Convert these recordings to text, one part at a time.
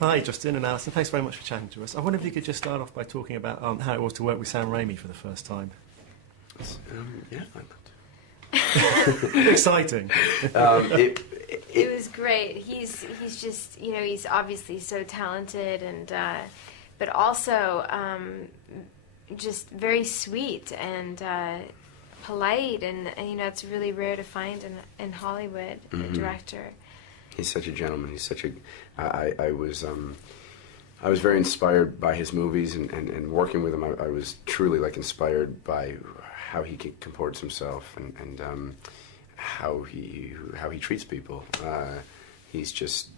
Hi, Justin and Alison. Thanks very much for chatting to us. I wonder if you could just start off by talking about how it was to work with Sam Raimi for the first time. Yeah, I loved Exciting. It was great. He's just, you know, he's obviously so talented and but also just very sweet and polite, and you know, it's really rare to find in Hollywood a director. He's such a gentleman. He's such a. I was very inspired by his movies, and working with him, I was truly like inspired by how he comports himself and how he treats people. He's just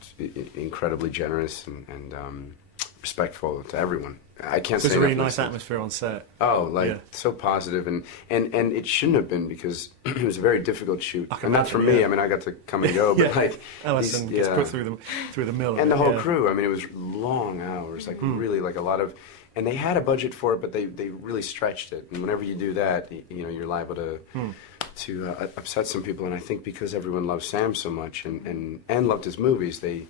incredibly generous and respectful to everyone. I can't say. There's a really nice atmosphere on set. Oh, so positive, and it shouldn't have been, because it was a very difficult shoot. And not for me. I mean, I got to come and go, but like Alison gets put through the mill. And the whole crew. I mean, it was long hours, like really like a lot of. And they had a budget for it, but they really stretched it. And whenever you do that, you know, you're liable to upset some people. And I think because everyone loves Sam so much and loved his movies, they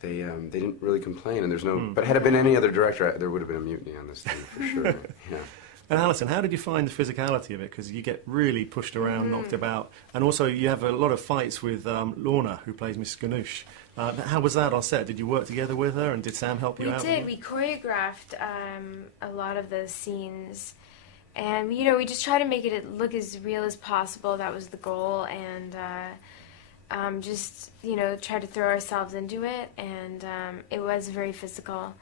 didn't really complain. And there's no. But had it been any other director, there would have been a mutiny on this thing for sure. Yeah. And Alison, how did you find the physicality of it? Because you get really pushed around, knocked about, and also you have a lot of fights with Lorna, who plays Miss Ganush. How was that on set? Did you work together with her, and did Sam help you out? We did. We choreographed a lot of those scenes, and you know, we just try to make it look as real as possible. That was the goal, and just, you know, try to throw ourselves into it, and it was very physical.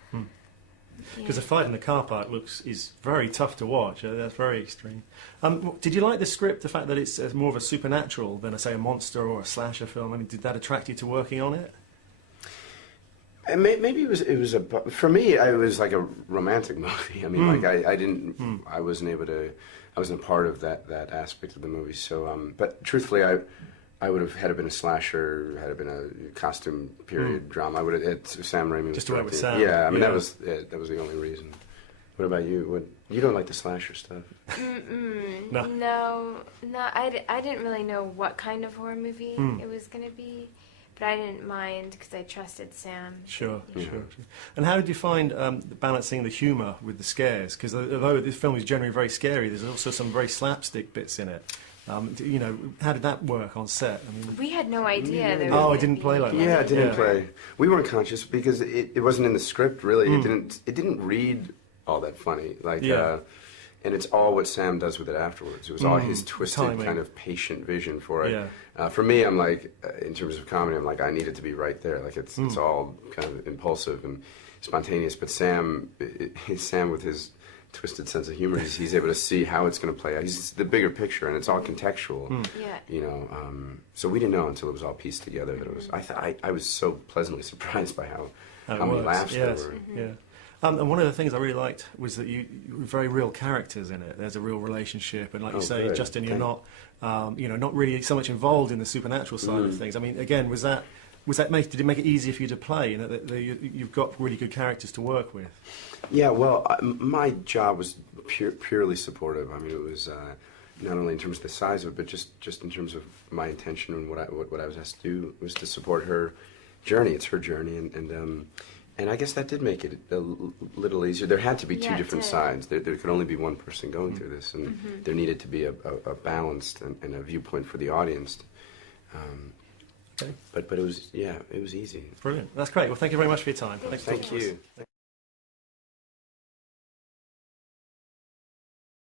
Because the fight in the car park is very tough to watch. That's very extreme. Did you like the script, the fact that it's more of a supernatural than, say, a monster or a slasher film? I mean, did that attract you to working on it? And maybe it was for me, it was like a romantic movie. I mean, like I wasn't a part of that aspect of the movie. So, but truthfully, I would have, had it been a slasher, had it been a costume period drama, I would have. Sam Raimi was just to work with Sam. Yeah, I mean that was the only reason. What about you? You don't like the slasher stuff? No. I didn't really know what kind of horror movie it was going to be, but I didn't mind because I trusted Sam. Sure. And how did you find balancing the humour with the scares? Because although this film is generally very scary, there's also some very slapstick bits in it. You know, how did that work on set? I mean, we had no idea. It didn't play like that. Yeah, it didn't play. We weren't conscious because it wasn't in the script really. It didn't read all that funny. Like, and it's all what Sam does with it afterwards. It was all his twisted kind of patient vision for it. Yeah. For me, I'm like, in terms of comedy, I'm like, I need it to be right there. Like it's all kind of impulsive and spontaneous. But Sam with his twisted sense of humor, he's able to see how it's going to play out. He's the bigger picture, and it's all contextual. You know, so we didn't know until it was all pieced together that it was. I was so pleasantly surprised by how many laughs there were. And one of the things I really liked was that you were very real characters in it. There's a real relationship, and like you say, good. Justin, you're not, you know, not really so much involved in the supernatural side of things. I mean, again, did it make it easier for you to play? You know, you've got really good characters to work with. Yeah, well, my job was purely supportive. I mean, it was not only in terms of the size of it, but just in terms of my intention and what I was asked to do was to support her journey. It's her journey, and I guess that did make it a little easier. There had to be two different sides. There could only be one person going through this, and there needed to be a balanced and a viewpoint for the audience. But it was easy. Brilliant. That's great. Well, thank you very much for your time. Thank you.